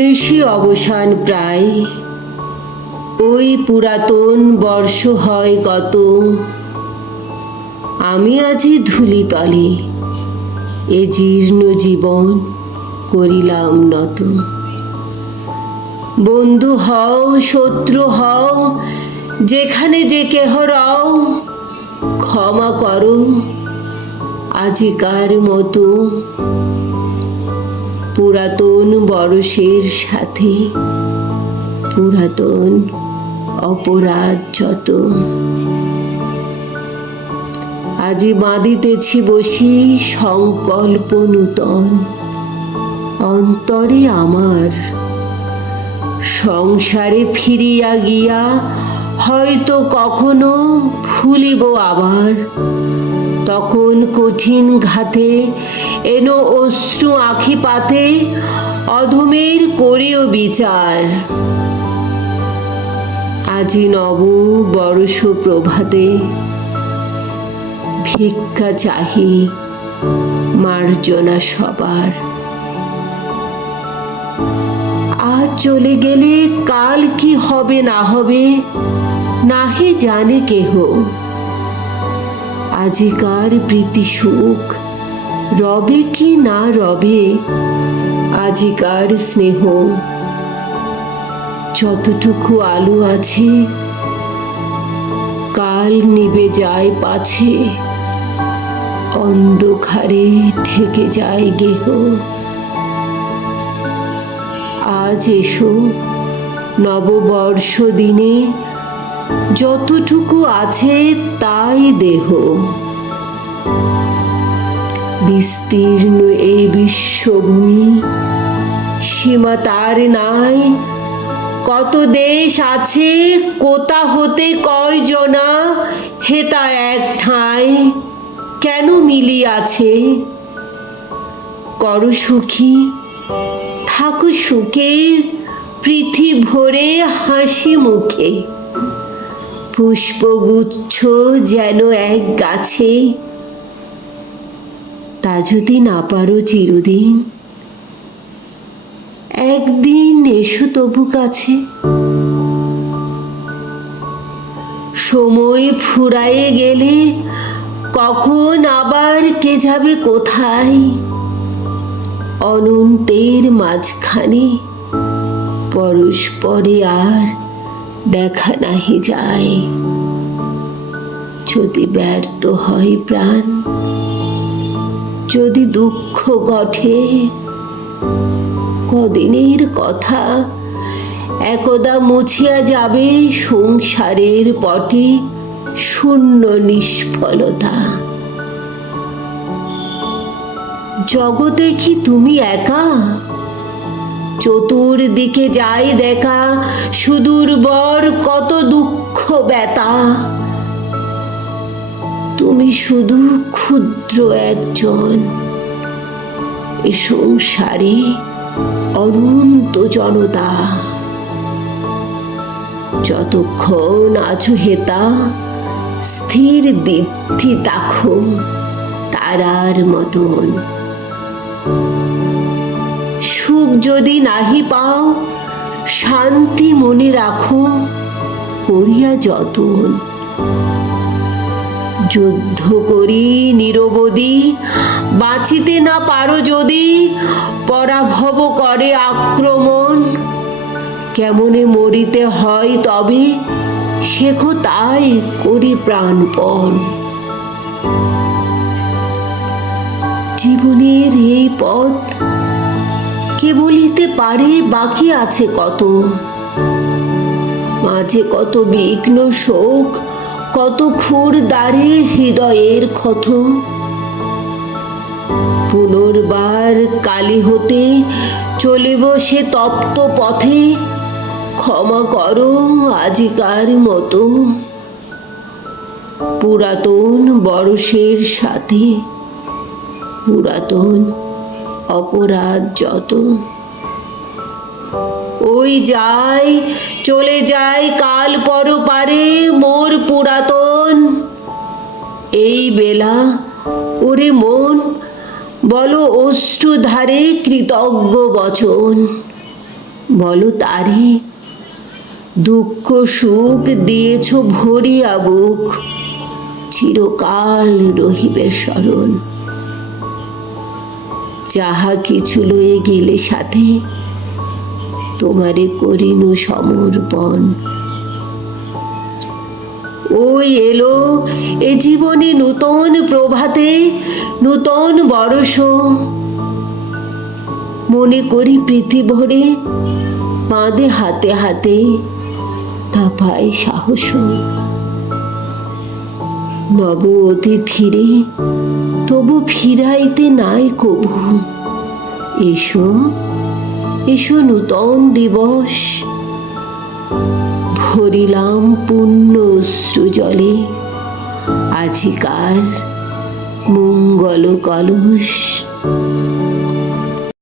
ঋষি অবসান প্রায়। ওই পুরাতন বর্ষ হয় গত আমি আজি ধুলি তলে, এ জীর্ণ জীবন করিলাম নত। বন্ধু হও, শত্রু হও, যেখানে যে কেহ রও, ক্ষমা করো, আজিকার মতো পুরাতন বরসের সাথে। পুরাতন অপরাধ যত। আজি বাঁধিতেছি বসি সংকল্প নূতন অন্তরে আমার সংসারে ফিরিয়া গিয়া হয়তো কখনো ভুলিব আবার। তখন কঠিন ঘাতে এনো অশ্রু আখি পাতে অধমের করিও বিচার। আজি নব বরষ প্রভাতে ভিক্ষা চাহি মার্জনা সবার। আজ চলে গেলে কাল কি হবে না হবে, নাহি জানে কেহ। আজিকার প্রীতি সুখ। রবে কি না রবে, আজিকার স্নেহ। যতটুকু আলো আছে, কাল নিবে যায় পাছে। অন্ধকারে থেকে যায় গেহ। আজ এসো নববর্ষ দিনে যতটুকু আছে তাই দেহ। বিস্তীর্ণ এই বিশ্বভূমি, সীমা তার নাই। কত দেশ আছে, কোথা হতে কয়জনা হেতা এক ঠাঁই। কেন মিলিয়াছে কর সুখী, থাকো সুখে পৃথি ভরে হাসি মুখে। পুষ্পগুচ্ছ যেন এক গাছে। তা যদি না পারো চিরদিন, একদিন এসো তবু কাছে। সময় ফুরায়ে গেলে কখন আবার কে যাবে কোথায়? অনন্তের মাঝখানে পরস্পরে আর দেখা নাহি যায়। যদি ব্যর্থ হয় প্রাণ, যদি দুঃখ ঘটে কদিনের কথা একদা মুছিয়া যাবে সংসারের পটে শূন্য নিষ্ফলতা। জগতে কি তুমি একা? চতুর্দিকে যাই দেখা সুদূর বর কত দুঃখ ব্যথা। তুমি শুধু ক্ষুদ্র একজন। এ সংসারে অনন্ত জনতা। যতক্ষণ আছো হেতা, স্থির দীপ্তি তাখো তারার মতন। সুখ যদি নাহি পাও, শান্তি মনে রাখো, করিয়া যতন। যুদ্ধ করি নিরবধি, বাঁচিতে না পারো যদি, পরাভব করে আক্রমণ। কেমনে মরিতে হয় তবে, শেখো তাই করি প্রাণপণ। জীবনের এই পথ কে বলিতে পারে, বাকি আছে কত? মাঝে কত বিঘ্ন শোক, কত খুর দাঁড়ে হৃদয়ের ক্ষত। পুনর্বার কালি হতে চলিব সে তপ্ত পথে, ক্ষমা করো আজিকার মতো। পুরাতন বরসের সাথে, পুরাতন অপরাধ যত। ওই যাই, চলে যায় কাল পর পারে মোর পুরাতন। এই বেলা ওরে মন, বলো অশ্রুধারে কৃতজ্ঞ বচন। বলো তারে, দুঃখ সুখ দিয়েছ ভরিয়া বুক, চিরকাল রহিবে স্মরণ। যাহা কিছু লয়ে গেলে সাথে, তোমারে করিনু সমর্পণ। ওই এলো এ জীবনে নূতন প্রভাতে, নূতন বরস মনে করি প্রীতি ভরে বাঁধে হাতে হাতে না পাই সাহস। নব অতিথিরে তবু ফিরাইতে নাই কবু। এসো এসো নূতন দিবস। ভরিলাম পূর্ণ অশ্রু জলে। আজিকার মঙ্গল কলস।